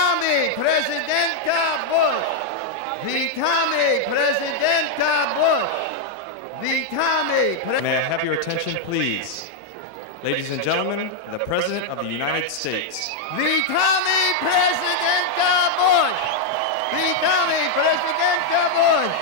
Witamy prezydenta Bush! Witamy prezydenta Bush! Witamy May I have your attention, please? Ladies and gentlemen, the President of the United States. Witamy prezydenta Bush! Witamy prezydenta Bush!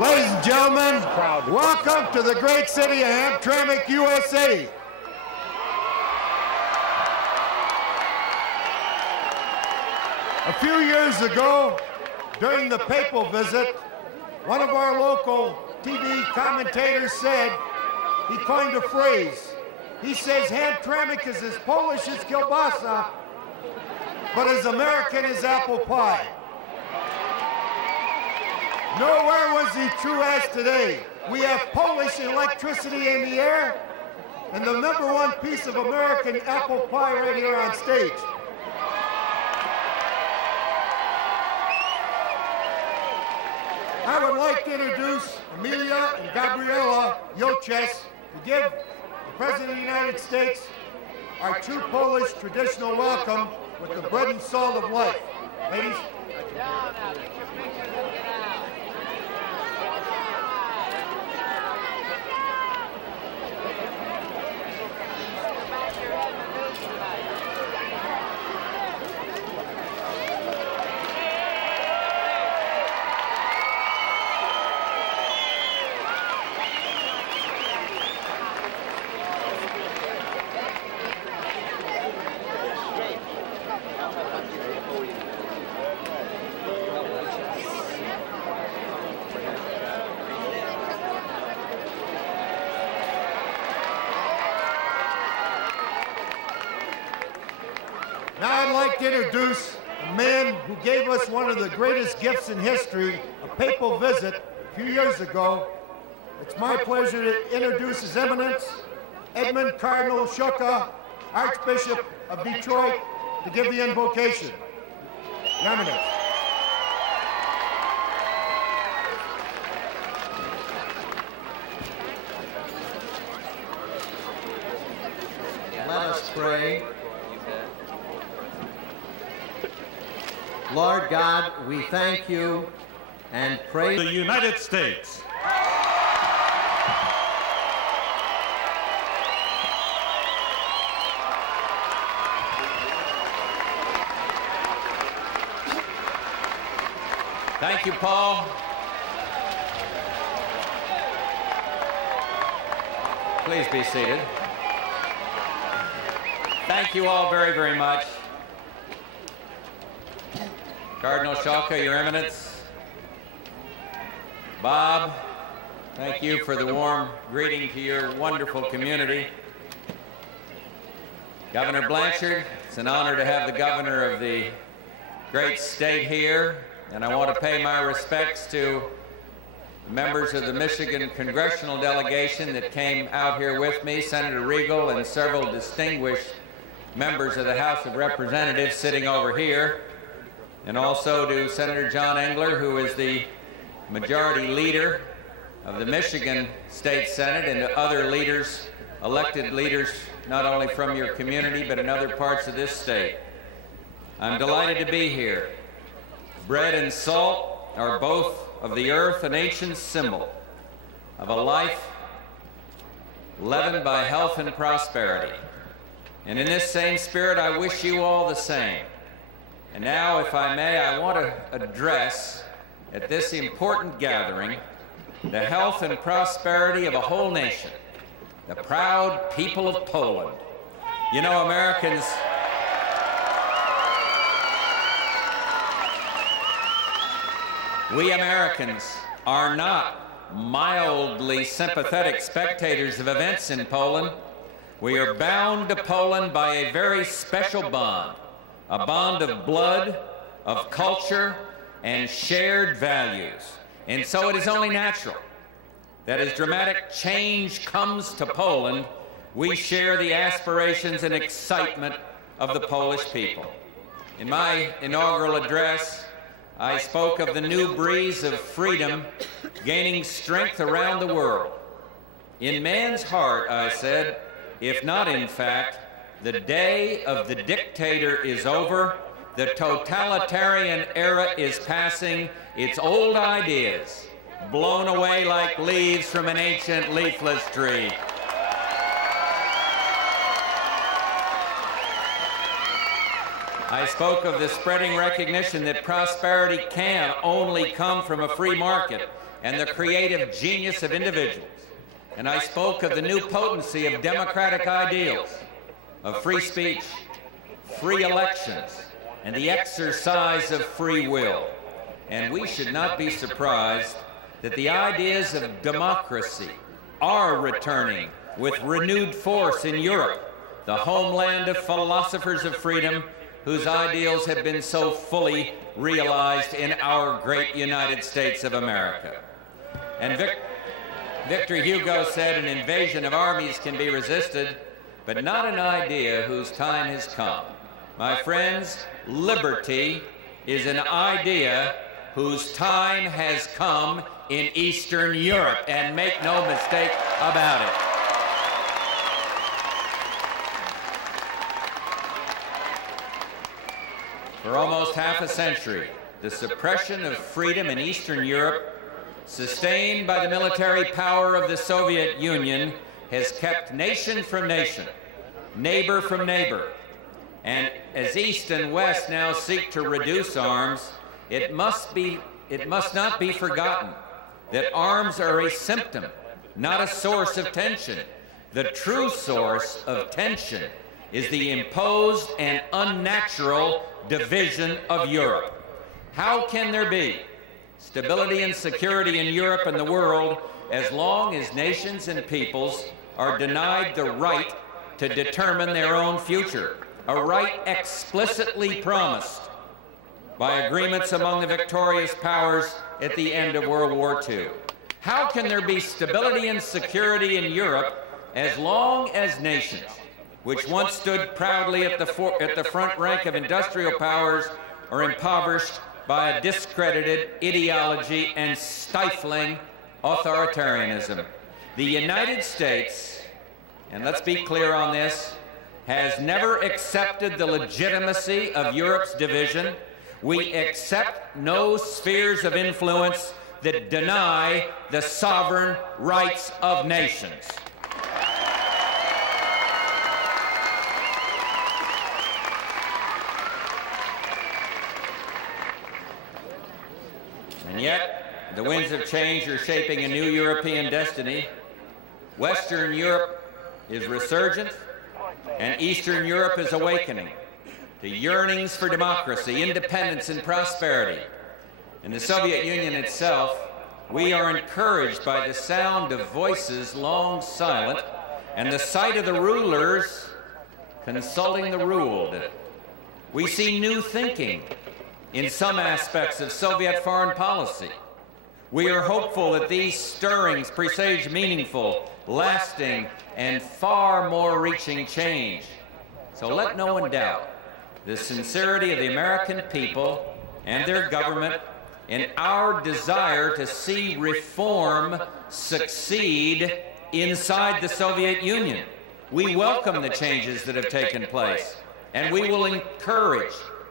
Ladies and gentlemen, welcome to the great city of Hamtramck, USA. A few years ago, during the papal visit, one of our local TV commentators said, he coined a phrase. He says, Hamtramck is as Polish as kielbasa, but as American as apple pie. Nowhere was he true as today. We have Polish electricity in the air, and the #1 piece of American apple pie right here on stage. I would like to introduce Amelia and Gabriela Joces to give the President of the United States our true Polish traditional welcome with the bread and salt of life. Ladies. Now I'd like to introduce a man who gave us one of the greatest gifts in history, a papal visit a few years ago. It's my pleasure to introduce His Eminence, Edmund Cardinal Schucka, Archbishop of Detroit, to give the invocation. Your Eminence. Let us pray. Lord God, we thank you and praise The United States. Thank you, Paul. Please be seated. Thank you all very, very much. Cardinal Schucka, Your Eminence. Bob, thank you for the warm greeting to your wonderful community. Governor Blanchard, it's an honor to have the governor of the great state here, and I want to pay my respects to members of the Michigan congressional delegation that came out here with me, Senator Regal and several distinguished members of the House of Representatives sitting over here, and also to Senator John Engler, who is the majority leader of the Michigan State Senate, and to other leaders, elected leaders, not only from your community, but in other parts of this state. I'm delighted to be here. Bread and salt are both of the earth an ancient symbol of a life leavened by health and prosperity. And in this same spirit, I wish you all the same. And now, if I may, I want to address at this important gathering the health and prosperity of a whole nation, the proud people of Poland. You know, Americans, we Americans are not mildly sympathetic spectators of events in Poland. We are bound to Poland by a very special bond, a bond of blood, of culture, and shared values. And so it is only natural that as dramatic change comes to Poland, we share the aspirations and excitement of the Polish people. In my inaugural address, I spoke of the new breeze of freedom gaining strength around the world. In man's heart, I said, if not in fact, the day of the dictator is over, the totalitarian era is passing, its old ideas blown away like leaves from an ancient leafless tree. I spoke of the spreading recognition that prosperity can only come from a free market and the creative genius of individuals. And I spoke of the new potency of democratic ideals, of free speech, free elections, and the exercise of free will. And we should not be surprised that the ideas of democracy are returning with renewed force in Europe, the homeland of philosophers of freedom whose ideals have been so fully realized in our great United States of America. And Victor Hugo said, an invasion of armies can be resisted, but not an idea whose time has come. My friends, liberty is an idea whose time has come in Eastern Europe, and make no mistake about it. For almost half a century, the suppression of freedom in Eastern Europe, sustained by the military power of the Soviet Union, has kept nation from nation, neighbor from neighbor. And as East and West now seek to reduce arms, it must not be forgotten that arms are a symptom, not a source of tension. The true source of tension is the imposed and unnatural division of Europe. How can there be stability and security in Europe and the world as long as nations and peoples are denied the right to determine their own future, a right explicitly promised by agreements among the victorious powers at the end of World War II? How can there be stability and security in Europe as long as nations, which once stood proudly at the front rank of industrial powers, are impoverished by a discredited ideology and stifling authoritarianism? The United States, and let's be clear on this, has never accepted the legitimacy of Europe's division. We accept no spheres of influence that deny the sovereign rights of nations. And yet, the winds of change are shaping a new European destiny. Western Europe is resurgent, and Eastern Europe is awakening to yearnings for democracy, independence, and prosperity. In the Soviet Union itself, we are encouraged by the sound of voices long silent and the sight of the rulers consulting the ruled. We see new thinking in some aspects of Soviet foreign policy. We are hopeful that these stirrings presage meaningful, lasting, and far more reaching change. So let no one doubt the sincerity of the American people and their government in our desire to see reform succeed inside the Soviet Union. We welcome the changes that have taken place, and we will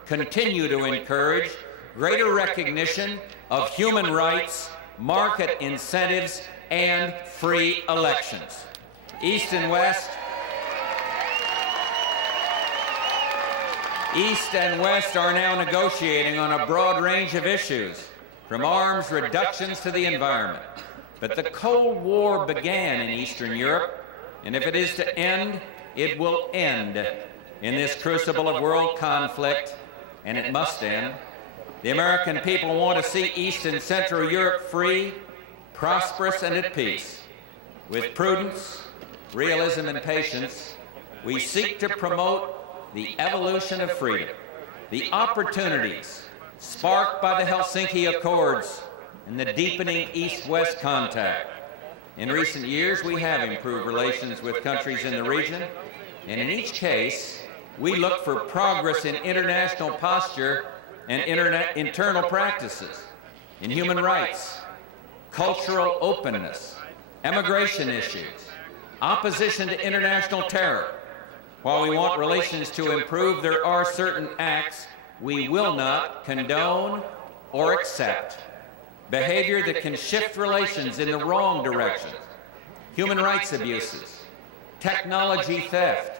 continue to encourage greater recognition of human rights, market incentives, and free elections. East and West, East and West are now negotiating on a broad range of issues, from arms reductions to the environment. But the Cold War began in Eastern Europe, and if it is to end, it will end in this crucible of world conflict, and it must end. The American people want to see East and Central Europe free, prosperous, and at peace. With prudence, realism, and patience, we seek to promote the evolution of freedom, the opportunities sparked by the Helsinki Accords, and the deepening East-West contact. In recent years, we have improved relations with countries in the region, and in each case, we look for progress in international posture and internal practices, in human rights, cultural openness, immigration issues, opposition to international terror. While we want relations to improve, there are certain acts we will not condone or accept. Behavior that can shift relations in the wrong direction, human rights abuses, technology theft,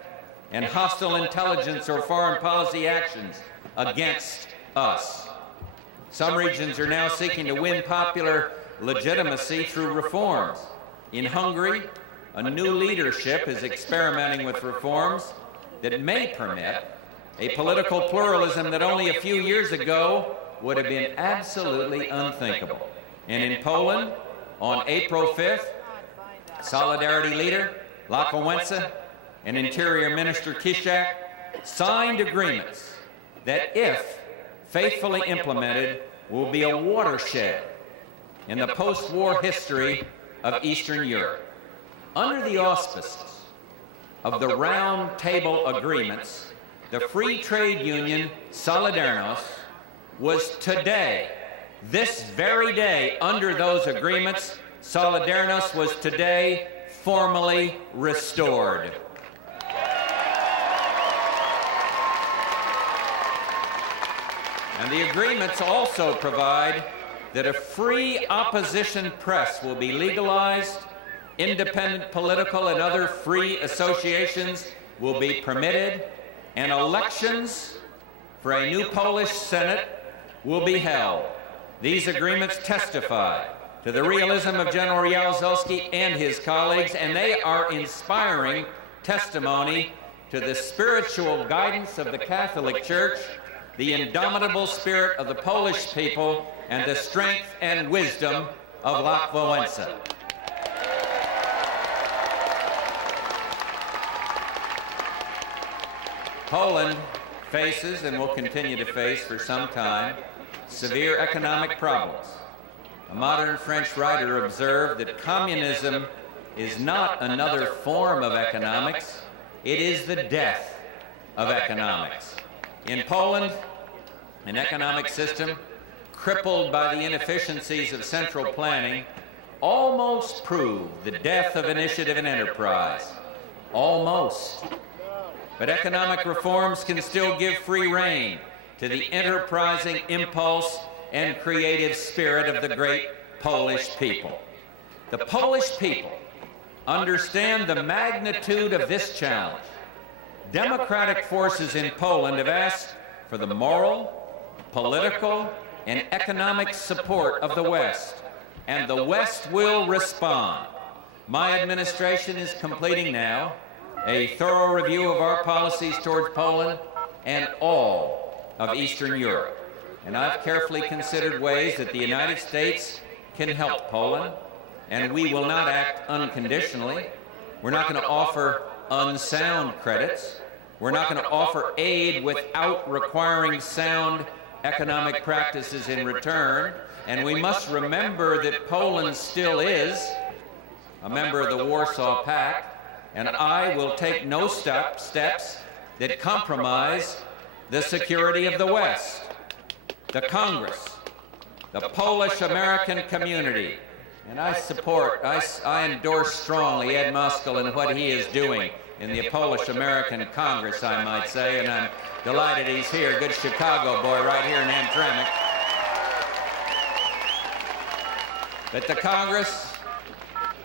and hostile intelligence or foreign policy actions against us. Some regions are now seeking to win popular legitimacy through reforms. In Hungary, a new leadership is experimenting with reforms that may permit a political pluralism that only a few years ago would have been absolutely unthinkable. And in Poland, on April 5th, Solidarity leader Lech Wałęsa and Interior Minister Kiszczak signed agreements that, if faithfully implemented, will be a watershed in the post-war history of Eastern Europe. Under the auspices of the Round Table Agreements, the free trade union Solidarność was today, this very day, under those agreements, Solidarność was today formally restored. And the agreements also provide that a free opposition press will be legalized, independent political and other free associations will be permitted, and elections for a new Polish Senate will be held. These agreements testify to the realism of General Jaruzelski and his colleagues, and they are inspiring testimony to the spiritual guidance of the Catholic Church, the indomitable spirit of the Polish people, and the strength and wisdom of Lech Wałęsa. Poland faces, and will continue to face for some time, severe economic problems. A modern French writer observed that communism is not another form of economics, it is the death of economics. In Poland, an economic system crippled by the inefficiencies of central planning almost proved the death of initiative and enterprise. Almost. But economic reforms can still give free rein to the enterprising impulse and creative spirit of the great Polish people. The Polish people understand the magnitude of this challenge. Democratic forces in Poland have asked for the moral, political, and economic support of the West, and the West will respond. My administration is completing now a thorough review of our policies towards Poland and all of Eastern Europe. And I've carefully considered ways that the United States can help Poland, and we will not act unconditionally. We're not going to offer unsound credits. We're not going to offer aid without requiring sound economic practices in return. And we must remember that Poland still is a member of the Warsaw Pact, and I will take no steps that compromise the security of the West, the Congress, the Polish-American community. And I endorse strongly Ed Muskell and what he is doing in the Polish-American Congress, I might say, and I'm delighted he's here, good Chicago boy right here in Hamtramck. But the Congress,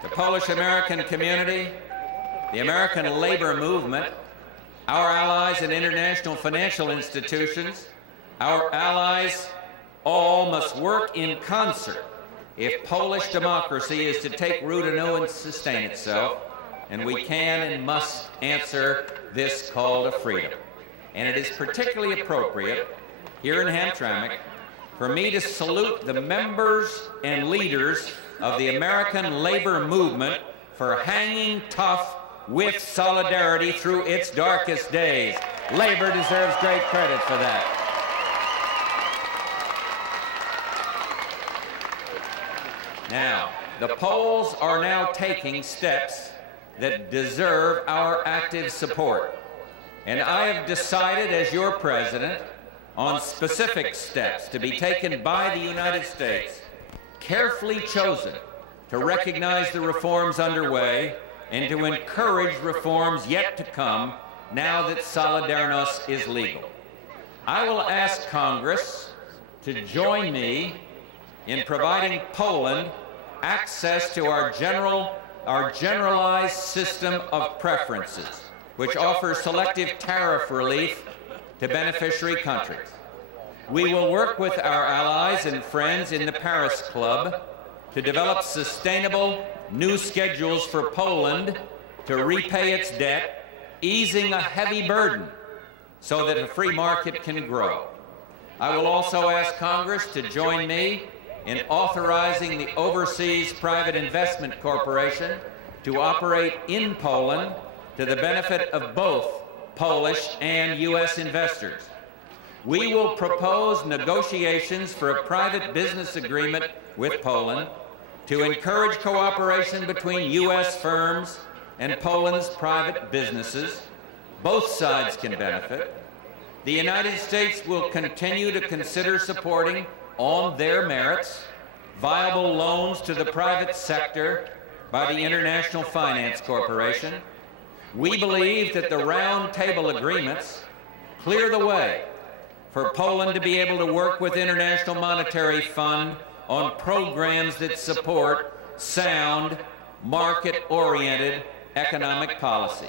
the Polish-American community, the American labor movement, our allies and international financial institutions, our allies all must work in concert if Polish democracy is to take root anew and sustain itself, and we can and must answer this call to freedom. And it is particularly appropriate here in Hamtramck for me to salute the members and leaders of the American labor movement for hanging tough with solidarity through its darkest days. Labor deserves great credit for that. Now, the Poles are now taking steps that deserve our active support. And I have decided as your president on specific steps to be taken by the United States, carefully chosen to recognize the reforms underway and to encourage reforms yet to come now that Solidarność is legal. I will ask Congress to join me in providing Poland access to our generalized system of preferences, which offers selective tariff relief to beneficiary countries. We will work with our allies and friends in the Paris Club to develop sustainable new schedules for Poland to repay its debt, easing a heavy burden so that a free market can grow. I will also ask Congress to join me in authorizing the Overseas Private Investment Corporation to operate in Poland to the benefit of both Polish and U.S. investors. We will propose negotiations for a private business agreement with Poland to encourage cooperation between U.S. firms and Poland's private businesses. Both sides can benefit. The United States will continue to consider supporting, on their merits, viable loans to the private sector by the International Finance Corporation. We believe that the round table agreements clear the way for Poland to be able to work with International Monetary Fund on programs that support sound, market-oriented economic policies.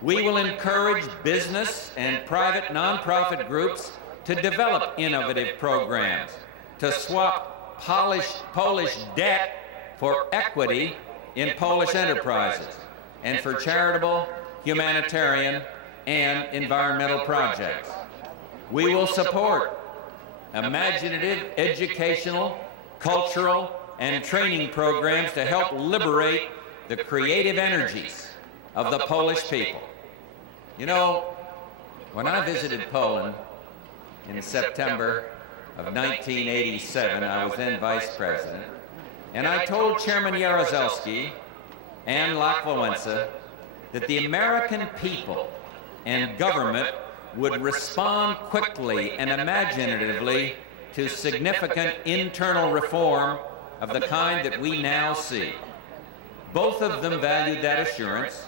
We will encourage business and private nonprofit groups to develop innovative programs to swap Polish debt for equity in Polish enterprises and for charitable, humanitarian, and environmental projects. We will support imaginative, educational, cultural, and training programs to help liberate the creative energies of the Polish people. You know, when I visited Poland in September of 1987, I was then vice president, and I told Chairman Jaruzelski and Lech Wałęsa that the American people and government would respond quickly and imaginatively to significant internal reform of the kind that we now see. Both of them valued that assurance,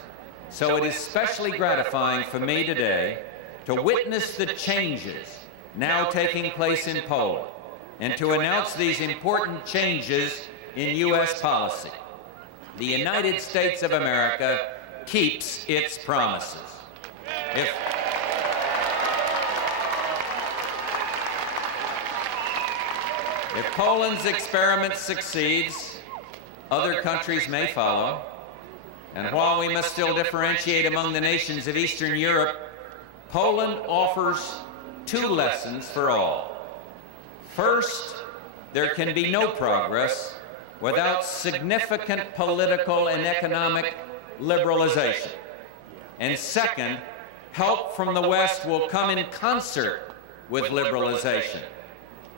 so it is especially gratifying for me today to witness the changes now taking place in Poland and to announce these important changes in U.S. policy. The United States of America keeps its promises. If Poland's experiment succeeds, other countries may follow. And while we must still differentiate among the nations of Eastern Europe, Poland offers two lessons for all. First, there can be no progress without significant political and economic liberalization. And second, help from the West will come in concert with liberalization.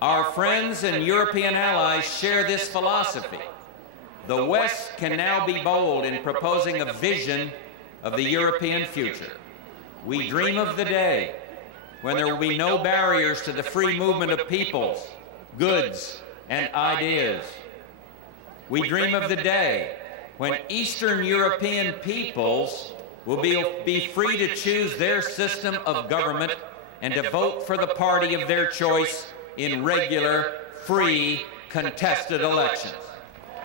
Our friends and European allies share this philosophy. The West can now be bold in proposing a vision of the European future. We dream of the day when there will be no barriers to the free movement of peoples, goods, and ideas. We dream of the day when Eastern European peoples will be free to choose their system of government and to vote for the party of their choice in regular, free, contested elections.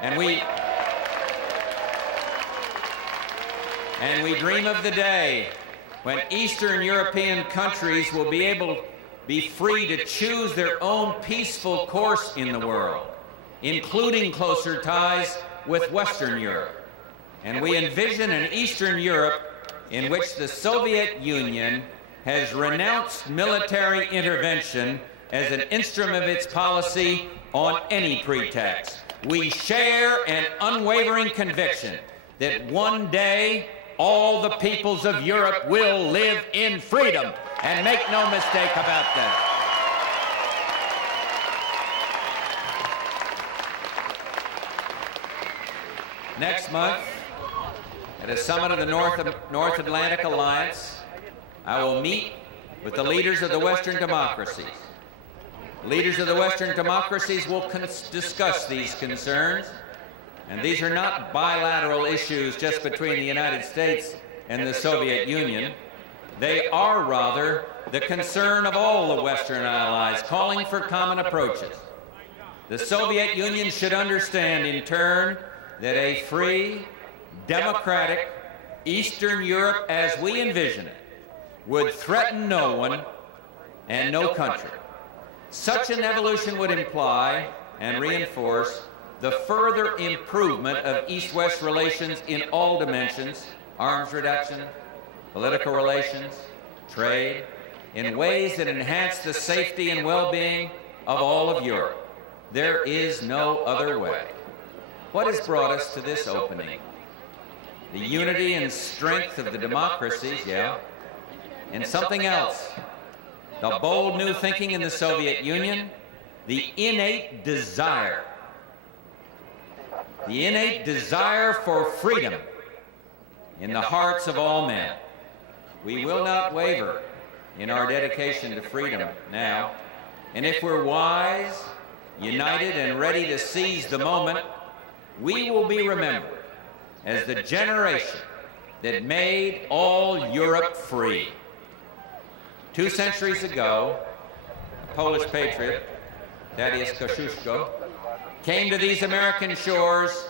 And we dream of the day when Eastern European countries will be free to choose their own peaceful course in the world, including closer ties with Western Europe. And we envision an Eastern Europe in which the Soviet Union has renounced military intervention as an instrument of its policy on any pretext. We share an unwavering conviction that one day all the peoples of Europe will live in freedom, and make no mistake about that. Next month, at a summit of the North Atlantic Alliance, I will meet with the leaders of the Western democracies. Leaders of the Western democracies will discuss these concerns, and these are not bilateral issues just between the United States and the Soviet Union. They are rather the concern of all the Western allies, calling for common approaches. The Soviet Union should understand, in turn, that a free, democratic Eastern Europe, as we envision it, would threaten no one and no country. Such an evolution would imply and reinforce the further improvement of East-West relations in all dimensions: arms reduction, political relations, trade, in ways that enhance the safety and well-being of all of Europe. There is no other way. What has brought us to this opening? The unity and strength of the democracies, yeah, and something else. The bold new thinking in the Soviet Union, the innate desire for freedom in the hearts of all men. We will not waver in our dedication to freedom now, and if we're wise, united, and ready to seize the moment, we will be remembered as the generation that made all Europe free. 2 centuries ago, a Polish patriot, Tadeusz Kościuszko, came to these American shores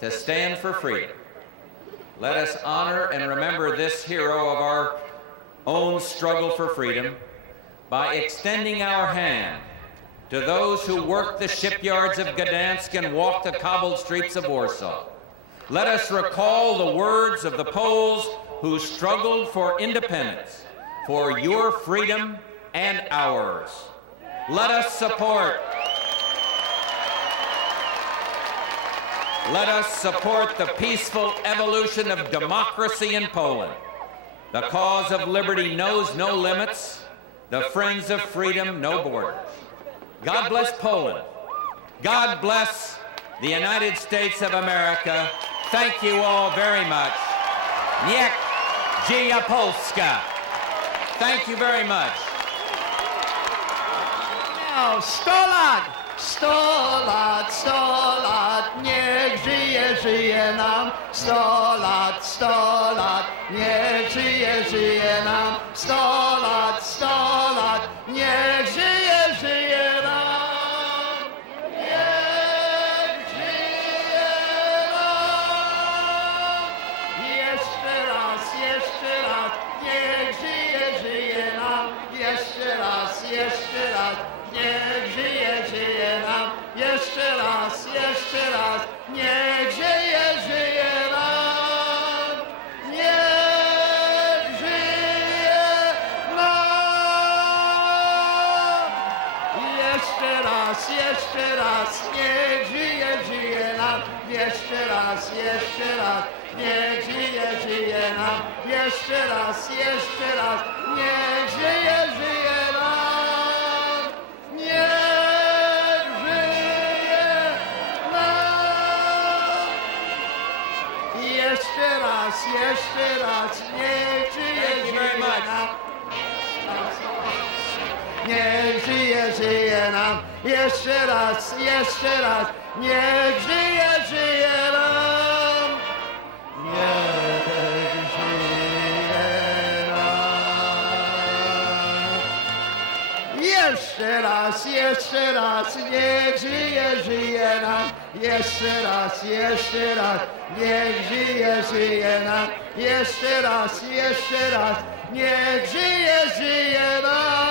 to stand for freedom. Let us honor and remember this hero of our own struggle for freedom by extending our hand to those who worked the shipyards of Gdansk and walked the cobbled streets of Warsaw. Let us recall the words of the Poles who struggled for independence, for your freedom and ours. Let us support the peaceful evolution of democracy in Poland. The cause of liberty knows no limits. The friends of freedom, no borders. God bless Poland. God bless the United States of America. Thank you all very much. Niech żyje Polska. Thank you very much. Now, 100 lat, 100 lat, 100 lat, niech żyje, żyje nam. 100 lat, 100 lat, niech żyje, żyje nam. 100 lat, 100 lat, niech żyje, żyje nam. Niech żyje nam. Jeszcze raz, niech żyje, żyje nam. Jeszcze raz, niech żyje, żyje nam. Jeszcze raz, niech żyje, żyje nam. Niech żyje nam. Jeszcze raz, niech żyje, żyje nam. Jeszcze raz, niech żyje, żyje nam. Jeszcze raz, niech żyje, żyje nam. Niech żyje nam. Jeszcze raz, niech żyje, żyje nam. Niech żyje, żyje nam. Jeszcze raz, niech żyje, żyje nam. Niech żyje nam. Jeszcze raz, niech żyje, żyje nam. Jeszcze raz, niech żyje, żyje nam. Jeszcze raz, niech żyje, żyje nam.